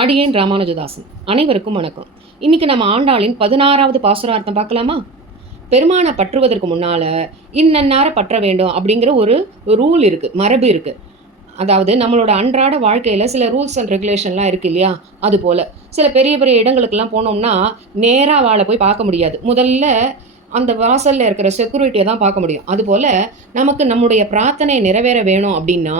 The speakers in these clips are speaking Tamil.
அடியேன் ராமானுஜதாசன். அனைவருக்கும் வணக்கம். இன்னைக்கு நம்ம ஆண்டாளின் பதினாறாவது பாசுரார்த்தம் பார்க்கலாமா? பெருமானை பற்றுவதற்கு முன்னால் இன்னன்னார பற்ற வேண்டும் அப்படிங்கிற ஒரு ரூல் இருக்குது மரபு இருக்குது அதாவது நம்மளோட அன்றாட வாழ்க்கையில் சில ரூல்ஸ் அண்ட் ரெகுலேஷன்லாம் இருக்கு இல்லையா? அது போல் சில பெரிய பெரிய இடங்களுக்கெல்லாம் போனோம்னா நேராக வாழை போய் பார்க்க முடியாது. முதல்ல அந்த வாசலில் இருக்கிற செக்யூரிட்டியை தான் பார்க்க முடியும். அதுபோல் நமக்கு நம்முடைய பிரார்த்தனை நிறைவேற வேணும் அப்படின்னா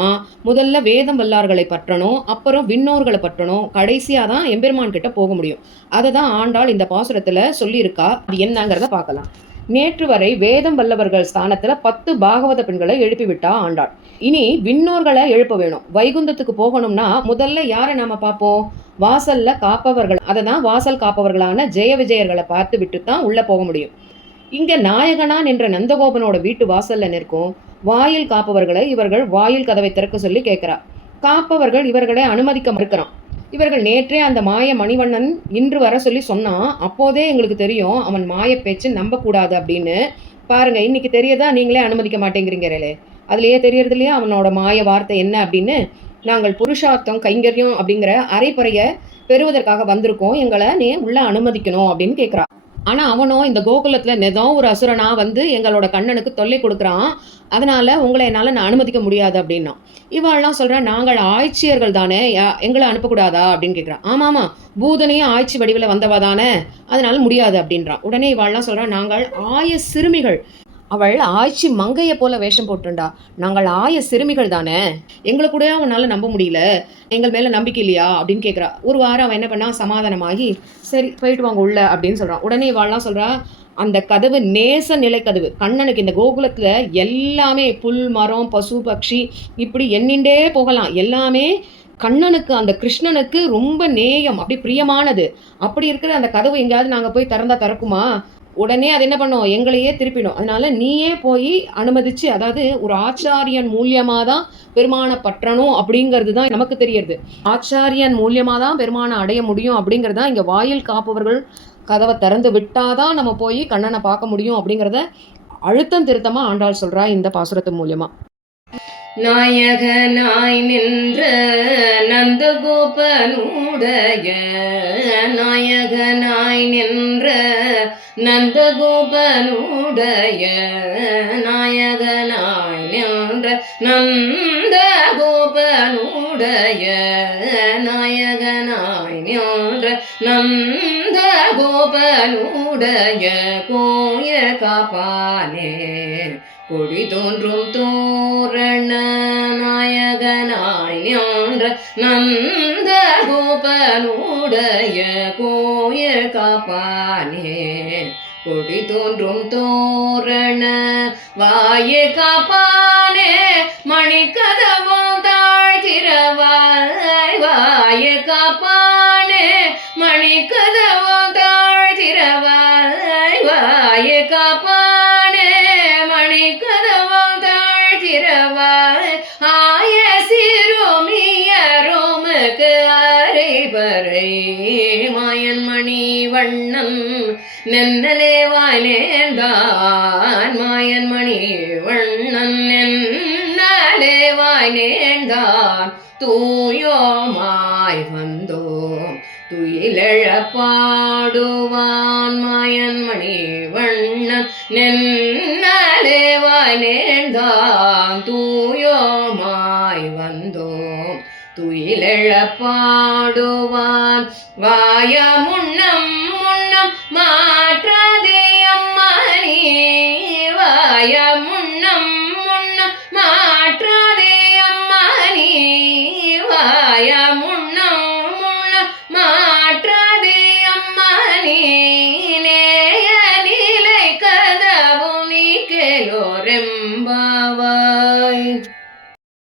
முதல்ல வேதம் வல்லார்களை பற்றணும் அப்புறம் விண்ணோர்களை பற்றணும். கடைசியாக தான் எம்பெருமான் கிட்ட போக முடியும். அதை தான் ஆண்டாள் இந்த பாசுரத்தில் சொல்லியிருக்கா. அது என்னங்கிறத பார்க்கலாம். நேற்று வரை வேதம் வல்லவர்கள் ஸ்தானத்தில் பத்து பாகவத பெண்களை எழுப்பிவிட்டா ஆண்டாள். இனி விண்ணோர்களை எழுப்ப வேணும். வைகுந்தத்துக்கு போகணும்னா முதல்ல யாரை நாம பார்ப்போம்? வாசல்ல காப்பவர்கள். அதை தான் வாசல் காப்பவர்களான ஜெய விஜயர்களை பார்த்து விட்டு தான் உள்ள போக முடியும். இங்கே நாயகனான் என்ற நந்தகோபனோட வீட்டு வாசல்ல நிற்கும். வாயில் காப்பவர்களை இவர்கள் வாயில் கதவை திறக்க சொல்லி கேட்கிறா. காப்பவர்கள் இவர்களை அனுமதிக்க மறுக்கிறான். இவர்கள் நேற்றே அந்த மாய மணிவண்ணன் இன்று வர சொல்லி சொன்னான். அப்போதே எங்களுக்கு தெரியும் அவன் மாய பேச்சு நம்பக்கூடாது அப்படின்னு. பாருங்க இன்னைக்கு தெரியதா? நீங்களே அனுமதிக்க மாட்டேங்கிறீங்களே. அதுலயே தெரியறது இல்லையா அவனோட மாய வார்த்தை என்ன அப்படின்னு? நாங்கள் புருஷார்த்தம் கைங்கரியம் அப்படிங்கிற அரைப்பறையை பெறுவதற்காக வந்திருக்கோம். எங்களை நீ உள்ள அனுமதிக்கணும் அப்படின்னு கேட்குறான் ஆனால் அவனோ இந்த கோகுலத்தில் நெதோ ஒரு அசுரனா வந்து எங்களோட கண்ணனுக்கு தொல்லை கொடுக்குறான். அதனால் உங்களை என்னால் நான் அனுமதிக்க முடியாது அப்படின்னா. இவாள்லாம் சொல்கிறேன் நாங்கள் ஆய்ச்சியர்கள் தானே யா- எங்களை அனுப்பக்கூடாதா? அப்படின்னு கேட்குறான் ஆமாம் ஆமாம் பூதனையும் ஆய்ச்சி வடிவில் வந்தவா தானே அதனால் முடியாது அப்படின்றான் உடனே இவாள்லாம் சொல்கிறான் நாங்கள் ஆய சிறுமிகள் அவள் ஆய்ச்சி மங்கையை போல வேஷம் போட்டுண்டா நாங்கள் ஆய சிறுமிகள் தானே. எங்களை கூட அவனால் நம்ப முடியல. எங்கள் மேல நம்பிக்கை இல்லையா? அப்படின்னு கேட்குறா ஒரு வாரம் அவன் என்ன பண்ணா? சமாதானமாகி சரி போயிட்டு வாங்க உள்ள அப்படின்னு சொல்கிறான் உடனே இவாள்லாம் சொல்கிறா அந்த கதவு நேச நிலை கதவு. கண்ணனுக்கு இந்த கோகுலத்தில் எல்லாமே புல் மரம் பசு பக்ஷி இப்படி எண்ணிண்டே போகலாம். எல்லாமே கண்ணனுக்கு அந்த கிருஷ்ணனுக்கு ரொம்ப நேயம் அப்படி பிரியமானது. அப்படி இருக்கிற அந்த கதவு எங்கேயாவது நாங்கள் போய் திறந்தா திறக்குமா? உடனே அது என்ன பண்ணும்? எங்களையே திருப்பிடும். அதனால நீயே போய் அனுமதிச்சு அதாவது ஒரு ஆச்சாரியன் மூலியமா தான் பெருமானை பற்றணும் அப்படிங்கிறது தான் நமக்கு தெரியறது. ஆச்சாரியன் மூலியமா தான் பெருமானை அடைய முடியும் அப்படிங்கிறது தான் இங்க வாயில் காப்பவர்கள் கதவை திறந்து விட்டாதான் நம்ம போய் கண்ணனை பார்க்க முடியும் அப்படிங்கிறத அழுத்தம் திருத்தமா ஆண்டாள் சொல்றா இந்த பாசுரத்து மூலியமா. நாயகனாய் நின்ற நந்தகோபனுடைய நாயகனாய் நின்ற நந்தகோபனுடைய நாயகனாய் நின்ற நந்த கோபனுடைய நாயகனாய் நின்ற நந்த கோபனுடைய கோய காப்பானே. கொடி தோன்றும் தோரண நாயகனாய் நின்ற நந்த கோபனுடைய கோய காப்பானே. கொடி தோன்றும் தோரண வாயே காப்பானே மணிக்கதவும் தாழ்கிறவாய் வாயே காப்பானே மணிக்கதவும் தாழ்கிறவாய் வாயே காப்பானே மணிக்கதவும் தாழ்கிறவாய் ஆய சிறுமியரோமக்கு அரைபறை மாயன் மணி வண்ணன் நென்னலே வாய்நேர்ந்தான் மாயன் மணி வண்ணன் நென்னலே வாய்நேர்ந்தான் தூயோமாய் வந்தோம். துயிலெழ பாடுவான் மாயன் மணி வண்ணன் நென்னலே வாய்நேர்ந்தான் தூயோமாய் மாற்றாதே அம்மானியே வாயமுன்